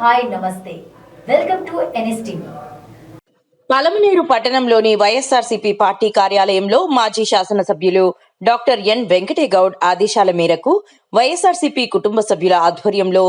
Hi నమస్తే welcome to NSTV. Palamaner పట్టణంలోని YSRCP party కార్యాలయంలో మాజీ శాసనసభ్యులు డాక్టర్ ఎన్ వెంకటేగౌడ్ ఆదేశాల మేరకు వైఎస్ఆర్సీపీ కుటుంబ సభ్యుల ఆధ్వర్యంలో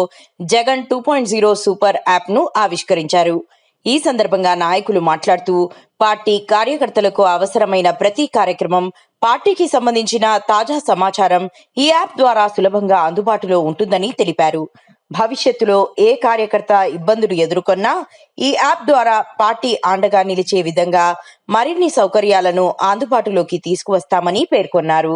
జగన్ 2.0 సూపర్ యాప్ ను ఆవిష్కరించారు. ఈ సందర్భంగా నాయకులు మాట్లాడుతూ పార్టీ కార్యకర్తలకు అవసరమైన ప్రతి కార్యక్రమం, పార్టీకి సంబంధించిన తాజా సమాచారం ఈ యాప్ ద్వారా సులభంగా అందుబాటులో ఉంటుందని తెలిపారు. భవిష్యత్తులో ఏ కార్యకర్త ఇబ్బందులు ఎదుర్కొన్నా ఈ యాప్ ద్వారా పార్టీ అండగా నిలిచే విధంగా మరిన్ని సౌకర్యాలను అందుబాటులోకి తీసుకువస్తామని పేర్కొన్నారు.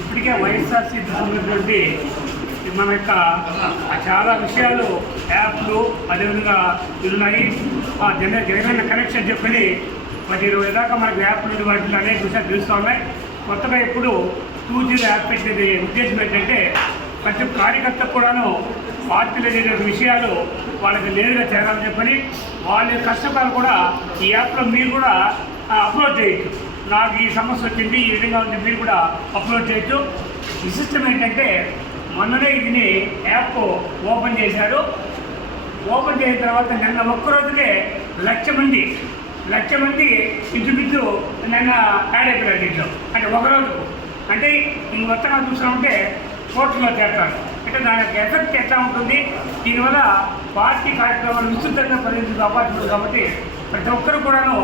ఇప్పటికే వైఎస్ఆర్సీపీ సంబంధించినటువంటి మన యొక్క చాలా విషయాలు యాప్లు అదేవిధంగా ఉన్నాయి. జగన్ కనెక్షన్ చెప్పని 10-20 దాకా మనకు యాప్లు వాటిలో అనేక విషయాలు తెలుస్తూ ఉన్నాయి. కొత్తగా ఇప్పుడు 2G యాప్ పెట్టేది ఉద్దేశం ఏంటంటే ప్రతి కార్యకర్తకు కూడాను పార్టీలో జరిగిన విషయాలు వాళ్ళకి నేరుగా చేరాలని చెప్పని వాళ్ళ కష్టకాలు కూడా ఈ యాప్లో మీరు కూడా అప్లోడ్ చేయొచ్చు. నాకు ఈ సమస్య వచ్చింది, ఈ విధంగా ఉంది, మీరు కూడా అప్లోడ్ చేయొచ్చు. విశిష్టం ఏంటంటే మొన్ననే ఇది యాప్ ఓపెన్ చేశారు. ఓపెన్ చేసిన తర్వాత నిన్న ఒక్కరోజుకే 1,00,000 మంది ఇంచుమించు నిన్న యాడ్ అయిపోయారు దీంట్లో. అంటే ఒకరోజు అంటే ఇంక మొత్తంగా చూసామంటే కోట్లలో చేస్తారు. అంటే దాని యొక్క ఎఫెక్ట్ ఎట్లా ఉంటుంది, దీనివల్ల పార్టీ కార్యక్రమాలు విస్తృతంగా పరిగణించే అవకాశం ఉంది. కాబట్టి ప్రతి ఒక్కరు కూడాను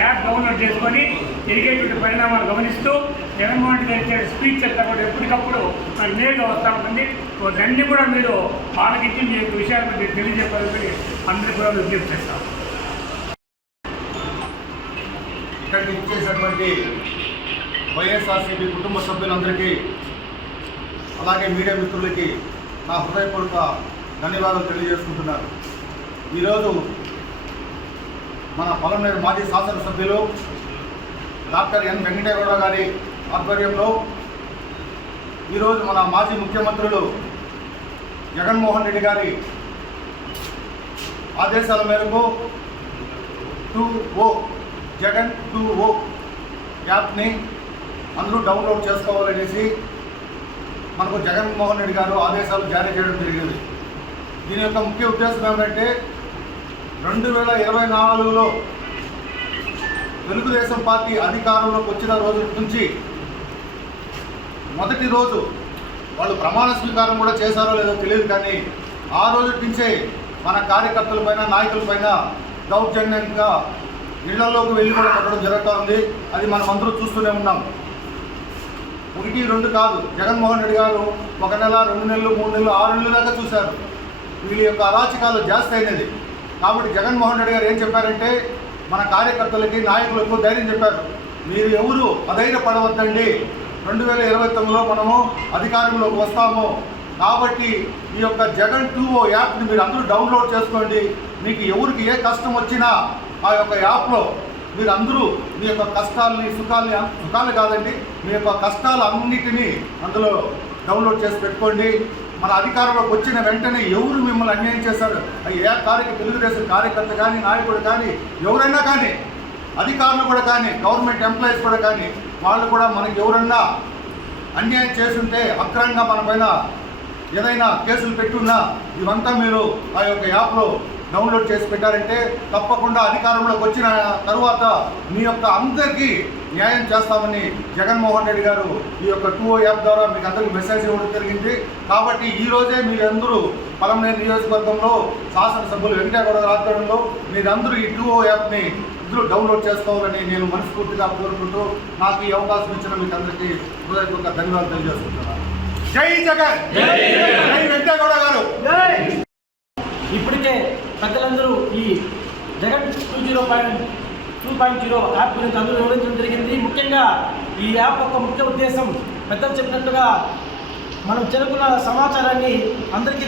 యాప్ డౌన్లోడ్ చేసుకొని జరిగేటువంటి పరిణామాలు గమనిస్తూ జగన్మోహన్ రెడ్డి గారి ఇచ్చే స్పీచ్ అంతా కూడా ఎప్పటికప్పుడు మనకు నేరుగా వస్తూ ఉంటుంది. దాన్ని కూడా మీరు ఆలోచించి మీ యొక్క విషయాలను మీరు తెలియజేయాలని అందరికీ కూడా విజ్ఞప్తి చేస్తాం. ఇక్కడికి ఇచ్చేసినటువంటి వైఎస్ఆర్సీపీ కుటుంబ సభ్యులందరికీ అలాగే మీడియా మిత్రులకి నా హృదయపూర్వక ధన్యవాదాలు తెలియజేసుకుంటున్నాను. ఈరోజు మన పలమనేరు మాజీ శాసనసభ్యులు డాక్టర్ ఎన్ వెంకటేగౌడ గారి ఆధ్వర్యంలో ఈరోజు మన మాజీ ముఖ్యమంత్రులు జగన్మోహన్ రెడ్డి గారి ఆదేశాల మేరకు 2O జగన్ 2O యాప్ని అందరూ డౌన్లోడ్ చేసుకోవాలనేసి మనకు జగన్మోహన్ రెడ్డి గారు ఆదేశాలు జారీ చేయడం జరిగింది. దీని యొక్క ముఖ్య ఉద్దేశం ఏమంటే 2024లో తెలుగుదేశం పార్టీ అధికారంలోకి వచ్చిన రోజు నుంచి మొదటి రోజు వాళ్ళు ప్రమాణ స్వీకారం కూడా చేశారో లేదో తెలియదు, కానీ ఆ రోజు నుంచే మన కార్యకర్తలపైన నాయకులపైన దౌర్జన్యంగా ఇళ్లలోకి వెళ్ళి కూడా కొట్టడం జరుగుతూ ఉంది. అది మనం అందరూ చూస్తూనే ఉన్నాం. 1-2 కాదు, జగన్మోహన్ రెడ్డి గారు 1 నెల, 2 నెలలు, 3 నెలలు, 6 నెలల దాకా చూశారు. వీళ్ళ యొక్క అరాచకాలు జాస్తి అయినది. కాబట్టి జగన్మోహన్ రెడ్డి గారు ఏం చెప్పారంటే మన కార్యకర్తలకి, నాయకులకు ధైర్యం చెప్పారు. మీరు ఎవరు అధైర్యపడవద్దండి, 2029లో మనము అధికారంలోకి వస్తాము. కాబట్టి ఈ యొక్క జగన్ 2O యాప్ని మీరు అందరూ డౌన్లోడ్ చేసుకోండి. మీకు ఎవరికి ఏ కష్టం వచ్చినా ఆ యొక్క యాప్లో మీరు అందరూ మీ యొక్క కష్టాలని, సుఖాలు కాదండి, మీ యొక్క కష్టాలు అన్నిటినీ అందులో డౌన్లోడ్ చేసి పెట్టుకోండి. మన అధికారంలోకి వచ్చిన వెంటనే ఎవరు మిమ్మల్ని అన్యాయం చేశారు, తెలుగుదేశం కార్యకర్త కానీ, నాయకుడు కానీ, ఎవరైనా కానీ, అధికారులు కూడా కానీ, గవర్నమెంట్ ఎంప్లాయీస్ కూడా కానీ, వాళ్ళు కూడా మనకి ఎవరన్నా అన్యాయం చేస్తుంటే, అక్రమంగా మన పైన ఏదైనా కేసులు పెట్టున్నా ఇవంతా మీరు ఆ యొక్క యాప్లో డౌన్లోడ్ చేసి పెట్టారంటే తప్పకుండా అధికారంలోకి వచ్చిన తరువాత మీ యొక్క అందరికీ న్యాయం చేస్తామని జగన్మోహన్ రెడ్డి గారు ఈ యొక్క 2O యాప్ ద్వారా మీకు అందరికీ మెసేజ్ ఇవ్వడం జరిగింది. కాబట్టి ఈరోజే మీరందరూ పలమనేరు నియోజకవర్గంలో శాసనసభ్యులు వెంకటేగౌడ గారి ఆధ్వర్యంలో మీరందరూ ఈ 2O యాప్ని అందరూ డౌన్లోడ్ చేసుకోవాలని నేను మనస్ఫూర్తిగా కోరుకుంటూ నాకు ఈ అవకాశం ఇచ్చిన మీకు అందరికీ హృదయపూర్వక ధన్యవాదాలు తెలియజేస్తున్నాను. జై జగన్, జై వెంకటేగౌడ గారు. ఇప్పటికే ప్రజలందరూ ఈ జగన్ 2.0 యాప్ గురించి అందరూ వివరించడం జరిగింది. ముఖ్యంగా ఈ యాప్ యొక్క ముఖ్య ఉద్దేశం పెద్దలు చెప్పినట్టుగా మనం చెరుకున్న సమాచారాన్ని అందరికీ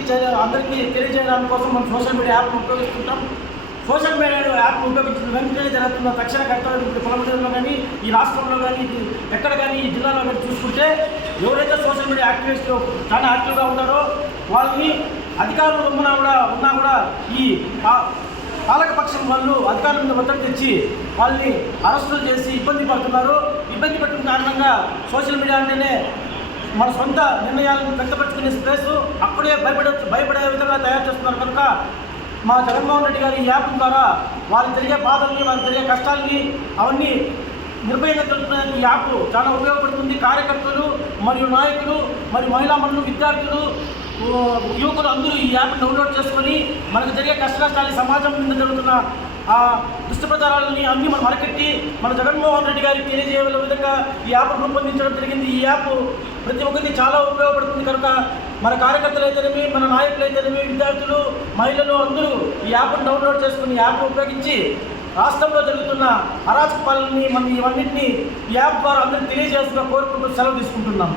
తెలియజేయడానికి కోసం మనం సోషల్ మీడియా యాప్ను ఉపయోగిస్తుంటాం. సోషల్ మీడియా యాప్ను ఉపయోగించిన వెంటనే జరుగుతున్న తక్షణ కర్తవ్యం ఇప్పుడు పొలమనేరులో కానీ, ఈ రాష్ట్రంలో కానీ, ఎక్కడ కానీ, ఈ జిల్లాలో కానీ చూసుకుంటే ఎవరైతే సోషల్ మీడియా యాక్టివిస్టులు చాలా యాక్టివ్గా ఉన్నారో వాళ్ళని అధికారులు ఉన్నా కూడా ఈ పాలకపక్షం వాళ్ళు అధికారుల మీద ఒత్తిడి తెచ్చి వాళ్ళని అరెస్టులు చేసి ఇబ్బంది పడుతున్నారు. ఇబ్బంది పెట్టిన కారణంగా సోషల్ మీడియా అంటేనే మన సొంత నిర్ణయాలను వ్యక్తపరచుకునే స్పేస్ అక్కడే భయపడే విధంగా తయారు చేస్తున్నారు. కనుక మా జగన్మోహన్ రెడ్డి గారి ఈ యాప్ ద్వారా వాళ్ళు జరిగే బాధల్ని, వాళ్ళు జరిగే కష్టాలని అవన్నీ నిర్భయంగా తెలుపుతున్న ఈ యాప్ చాలా ఉపయోగపడుతుంది. కార్యకర్తలు మరియు నాయకులు మరియు మహిళా మనులు, విద్యార్థులు, యువకులు అందరూ ఈ యాప్ డౌన్లోడ్ చేసుకొని మనకు జరిగే కష్టాలని, సమాజం మీద జరుగుతున్న ఆ దుష్టప్రచారాలని అన్నీ మనం అరకెట్టి మన జగన్మోహన్ రెడ్డి గారికి తెలియజేయగల విధంగా ఈ యాప్ రూపొందించడం జరిగింది. ఈ యాప్ ప్రతి ఒక్కరికి చాలా ఉపయోగపడుతుంది. కనుక మన కార్యకర్తలు అయితేనేమి, మన నాయకులు అయితేనేమి, విద్యార్థులు, మహిళలు అందరూ ఈ యాప్ను డౌన్లోడ్ చేసుకుని యాప్ ఉపయోగించి రాష్ట్రంలో జరుగుతున్న అరాచక పాలనని మనం ఇవన్నింటినీ ఈ యాప్ ద్వారా అందరికీ తెలియజేస్తున్నా కోరుకుంటూ సెలవు తీసుకుంటున్నాం.